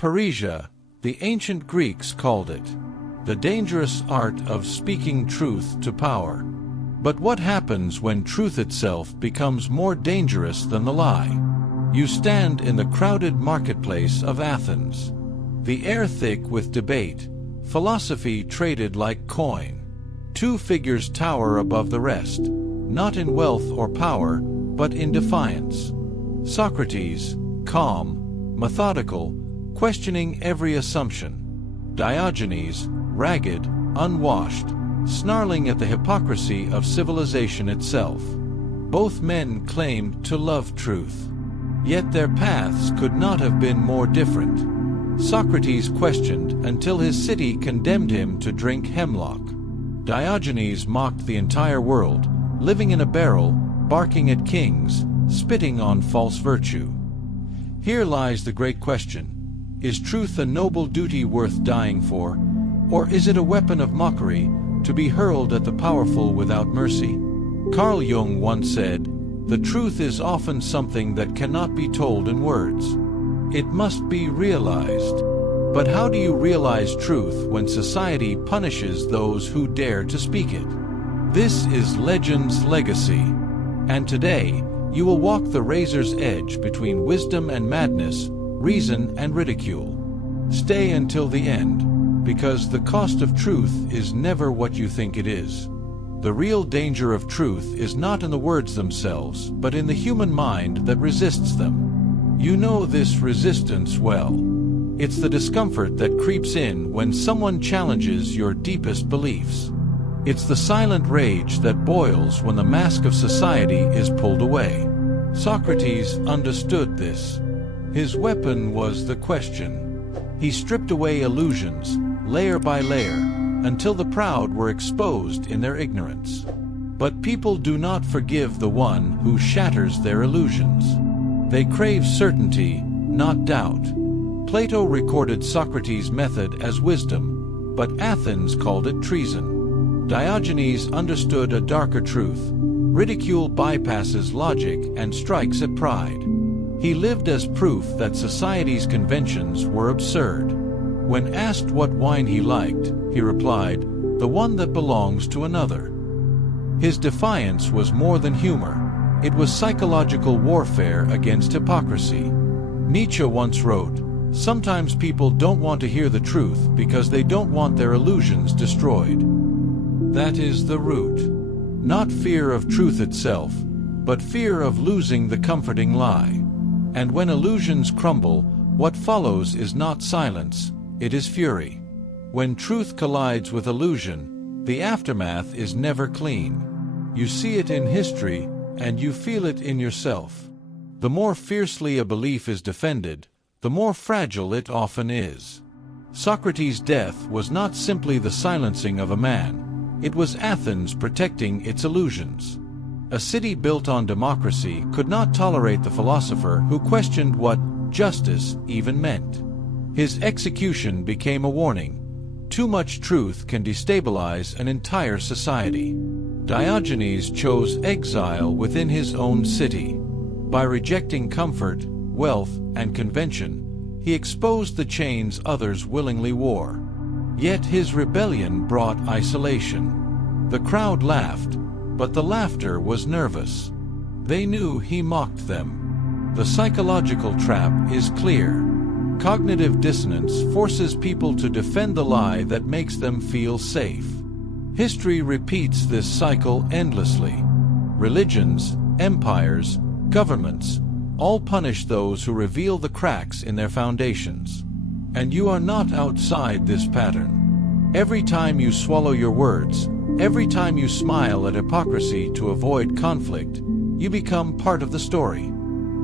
Parrhesia, the ancient Greeks called it the dangerous art of speaking truth to power. But what happens when truth itself becomes more dangerous than the lie? You stand in the crowded marketplace of Athens. The air thick with debate, philosophy traded like coin. Two figures tower above the rest, not in wealth or power, but in defiance. Socrates, calm, methodical, questioning every assumption. Diogenes, ragged, unwashed, snarling at the hypocrisy of civilization itself. Both men claimed to love truth. Yet their paths could not have been more different. Socrates questioned until his city condemned him to drink hemlock. Diogenes mocked the entire world, living in a barrel, barking at kings, spitting on false virtue. Here lies the great question. Is truth a noble duty worth dying for, or is it a weapon of mockery to be hurled at the powerful without mercy? Carl Jung once said, "The truth is often something that cannot be told in words. It must be realized." But how do you realize truth when society punishes those who dare to speak it? This is Legend's legacy. And today, you will walk the razor's edge between wisdom and madness, reason and ridicule. Stay until the end, because the cost of truth is never what you think it is. The real danger of truth is not in the words themselves, but in the human mind that resists them. You know this resistance well. It's the discomfort that creeps in when someone challenges your deepest beliefs. It's the silent rage that boils when the mask of society is pulled away. Socrates understood this. His weapon was the question. He stripped away illusions, layer by layer, until the proud were exposed in their ignorance. But people do not forgive the one who shatters their illusions. They crave certainty, not doubt. Plato recorded Socrates' method as wisdom, but Athens called it treason. Diogenes understood a darker truth. Ridicule bypasses logic and strikes at pride. He lived as proof that society's conventions were absurd. When asked what wine he liked, he replied, "The one that belongs to another." His defiance was more than humor. It was psychological warfare against hypocrisy. Nietzsche once wrote, "Sometimes people don't want to hear the truth because they don't want their illusions destroyed." That is the root. Not fear of truth itself, but fear of losing the comforting lie. And when illusions crumble, what follows is not silence, it is fury. When truth collides with illusion, the aftermath is never clean. You see it in history, and you feel it in yourself. The more fiercely a belief is defended, the more fragile it often is. Socrates' death was not simply the silencing of a man, it was Athens protecting its illusions. A city built on democracy could not tolerate the philosopher who questioned what justice even meant. His execution became a warning. Too much truth can destabilize an entire society. Diogenes chose exile within his own city. By rejecting comfort, wealth, and convention, he exposed the chains others willingly wore. Yet his rebellion brought isolation. The crowd laughed, but the laughter was nervous. They knew he mocked them. The psychological trap is clear. Cognitive dissonance forces people to defend the lie that makes them feel safe. History repeats this cycle endlessly. Religions, empires, governments, all punish those who reveal the cracks in their foundations. And you are not outside this pattern. Every time you swallow your words, every time you smile at hypocrisy to avoid conflict, you become part of the story.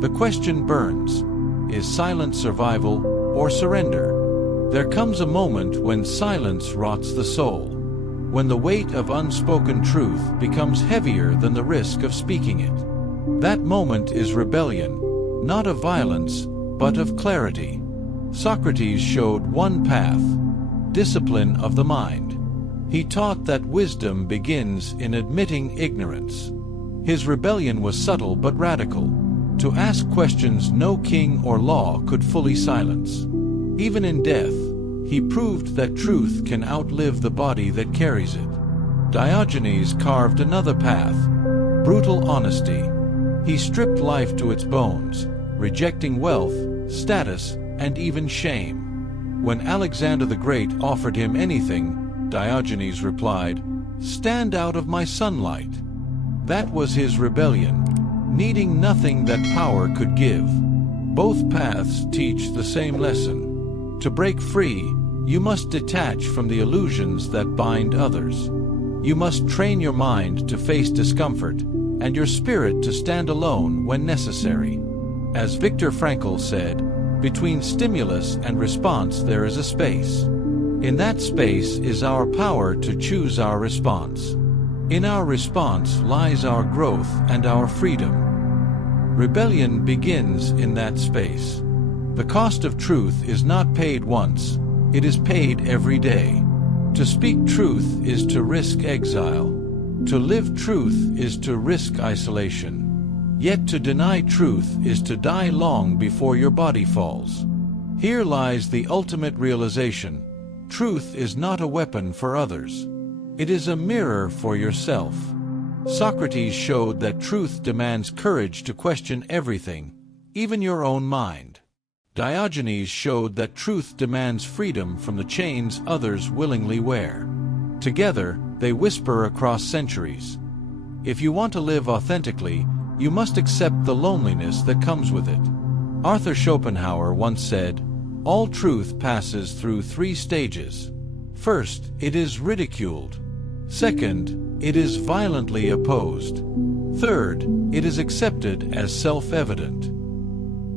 The question burns: is silence survival or surrender? There comes a moment when silence rots the soul, when the weight of unspoken truth becomes heavier than the risk of speaking it. That moment is rebellion, not of violence, but of clarity. Socrates showed one path: discipline of the mind. He taught that wisdom begins in admitting ignorance. His rebellion was subtle but radical, to ask questions no king or law could fully silence. Even in death, he proved that truth can outlive the body that carries it. Diogenes carved another path, brutal honesty. He stripped life to its bones, rejecting wealth, status, and even shame. When Alexander the Great offered him anything, Diogenes replied, "Stand out of my sunlight." That was his rebellion, needing nothing that power could give. Both paths teach the same lesson. To break free, you must detach from the illusions that bind others. You must train your mind to face discomfort, and your spirit to stand alone when necessary. As Viktor Frankl said, between stimulus and response there is a space. In that space is our power to choose our response. In our response lies our growth and our freedom. Rebellion begins in that space. The cost of truth is not paid once, it is paid every day. To speak truth is to risk exile. To live truth is to risk isolation. Yet to deny truth is to die long before your body falls. Here lies the ultimate realization. Truth is not a weapon for others. It is a mirror for yourself. Socrates showed that truth demands courage to question everything, even your own mind. Diogenes showed that truth demands freedom from the chains others willingly wear. Together, they whisper across centuries. If you want to live authentically, you must accept the loneliness that comes with it. Arthur Schopenhauer once said, "All truth passes through 3 stages. First, it is ridiculed. Second, it is violently opposed. Third, it is accepted as self-evident."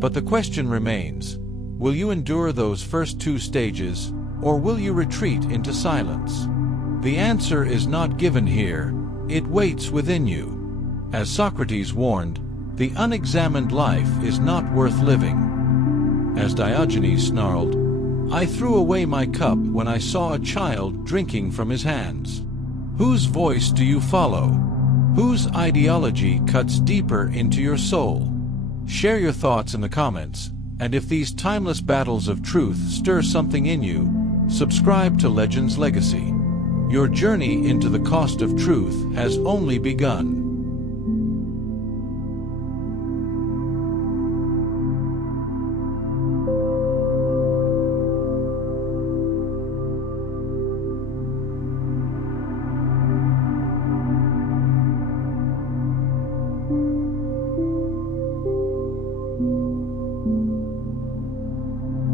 But the question remains, will you endure those first 2 stages, or will you retreat into silence? The answer is not given here, it waits within you. As Socrates warned, the unexamined life is not worth living. As Diogenes snarled, "I threw away my cup when I saw a child drinking from his hands." Whose voice do you follow? Whose ideology cuts deeper into your soul? Share your thoughts in the comments, and if these timeless battles of truth stir something in you, subscribe to Legends Legacy. Your journey into the cost of truth has only begun.